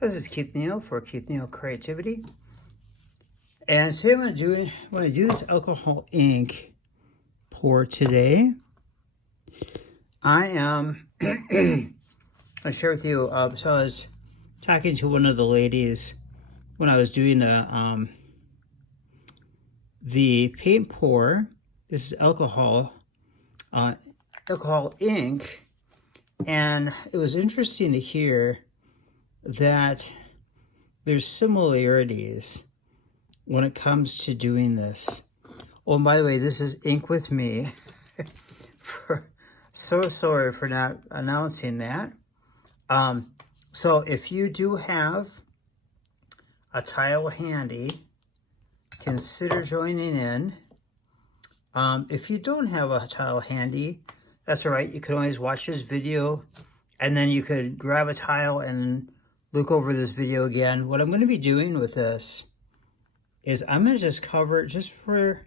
This is Keith Neal for Keith Neal Creativity. And today I'm going to do this alcohol ink pour today. I am going to share with you, so I was talking to one of the ladies when I was doing the paint pour. This is alcohol ink, and it was interesting to hear that there's similarities when it comes to doing this. Oh, and by the way, this is Ink with Me. So sorry for not announcing that. So if you do have a tile handy, consider joining in. If you don't have a tile handy, that's all right. You can always watch this video, and then you could grab a tile and look over this video again. What I'm going to be doing with this is I'm going to just cover it just for,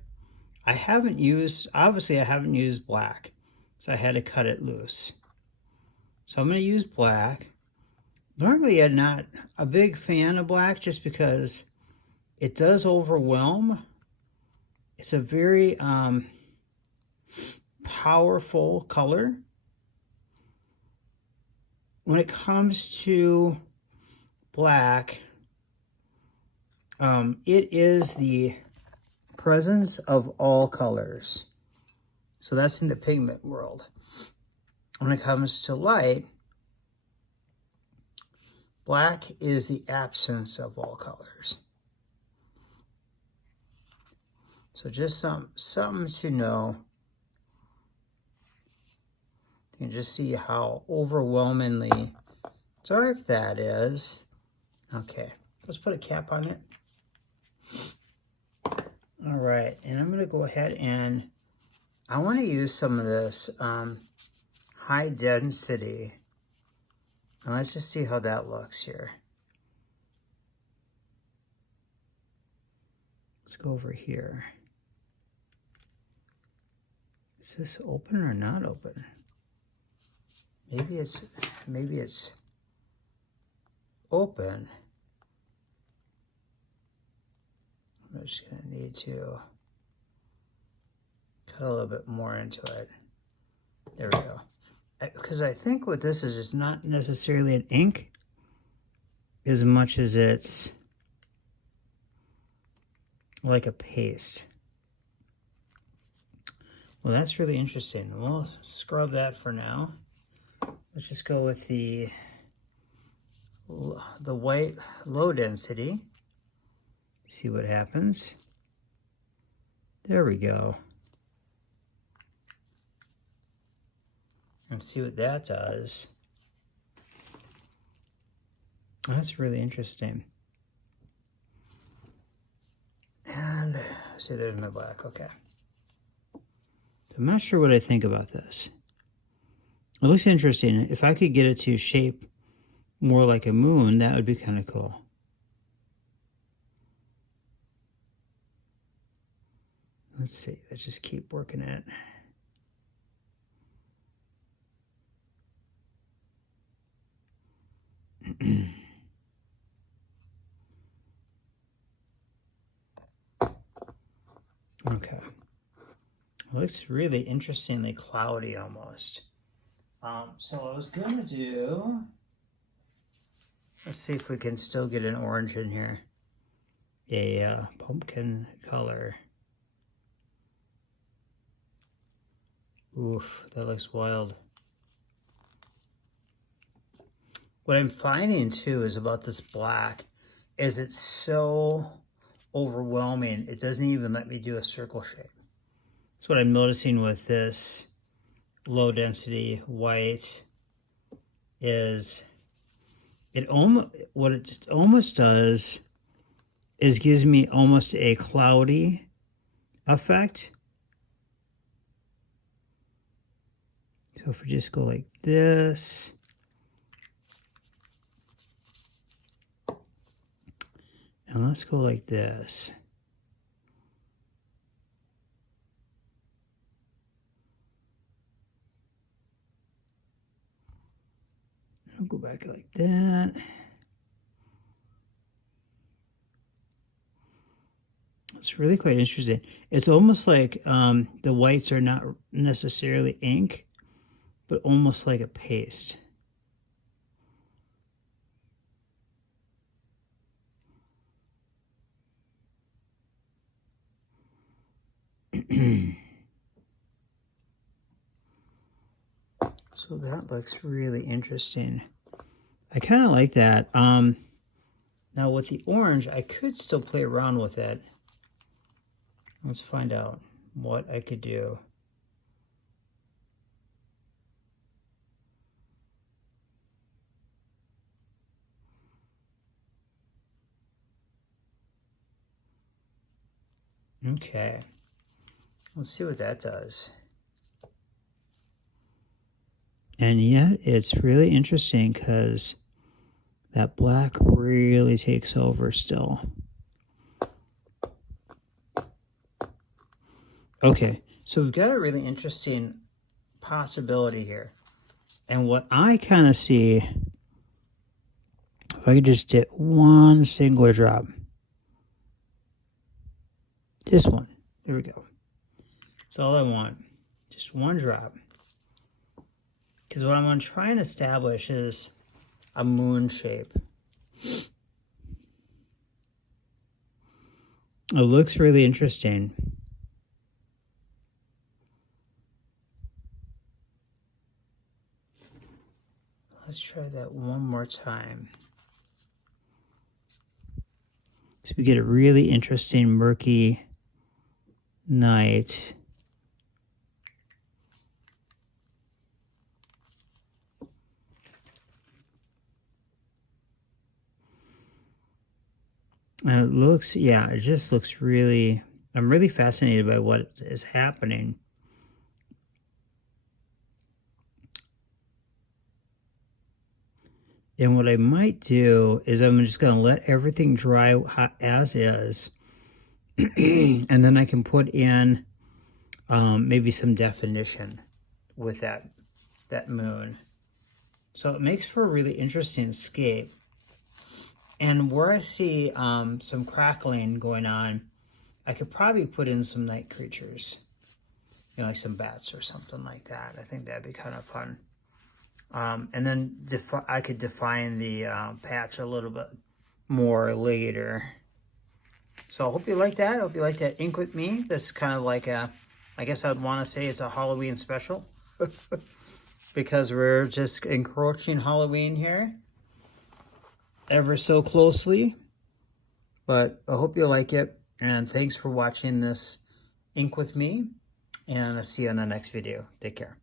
obviously I haven't used black, so I had to cut it loose. So I'm going to use black. Normally I'm not a big fan of black just because it does overwhelm. It's a very powerful color. When it comes to black, it is the presence of all colors. So that's in the pigment world. When it comes to light, black is the absence of all colors. So just something to know. You can just see how overwhelmingly dark that is. Okay, let's put a cap on it. All right, and I'm gonna go ahead and I wanna use some of this high density. And let's just see how that looks here. Let's go over here. Is this open or not open? Maybe it's open. I'm just gonna need to cut a little bit more into it. There we go. Because I think what this is, it's not necessarily an ink as much as it's like a paste. Well, that's really interesting. We'll scrub that for now. Let's just go with the white low density. See what happens. There we go. And see what that does. That's really interesting. And see, there's my black. Okay. I'm not sure what I think about this. It looks interesting. If I could get it to shape more like a moon, that would be kind of cool. Let's see. Let's just keep working it. Okay. It looks really interestingly cloudy almost. So I was gonna do, let's see if we can still get an orange in here. A pumpkin color. Oof, that looks wild. What I'm finding too is about this black is it's so overwhelming. It doesn't even let me do a circle shape. That's what I'm noticing with this low density white is what it almost does is gives me almost a cloudy effect. So if we just go like this, and let's go like this. I'll go back like that. It's really quite interesting. It's almost like the whites are not necessarily ink, but almost like a paste. So that looks really interesting. I kind of like that. Now with the orange, I could still play around with it. Let's find out what I could do. Okay, let's see what that does. And yet it's really interesting because that black really takes over still. Okay, so we've got a really interesting possibility here. And what I kind of see, if I could just dip one singular drop. This one. There we go. That's all I want. Just one drop. Because what I'm going to try and establish is a moon shape. It looks really interesting. Let's try that one more time. So we get a really interesting murky night. And it looks, yeah, it just looks really, I'm really fascinated by what is happening. And what I might do is I'm just going to let everything dry as is. And then I can put in maybe some definition with that moon. So it makes for a really interesting scape. And where I see some crackling going on, I could probably put in some night creatures. You know, like some bats or something like that. I think that'd be kind of fun. And then I could define the patch a little bit more later. So I hope you like that. I hope you like that Ink With Me. This is kind of like a, I guess I'd want to say it's a Halloween special. Because we're just encroaching Halloween here. Ever so closely. But I hope you like it. And thanks for watching this Ink With Me. And I'll see you on the next video. Take care.